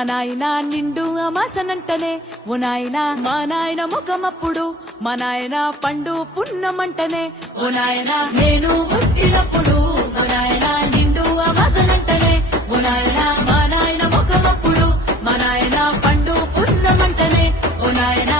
మా నాయన నిండు అమాసనంటనే ఓ నాయన మా నాయన ముఖమప్పుడు మా నాయన పండు పున్నమంటనే ఓ నాయన నేను పుట్టినప్పుడు ఓ నాయన నిండు అమాసనంటనే ఓ నాయన మా నాయన ముఖమప్పుడు మా నాయన పండు పున్నమంటనే ఓ నాయన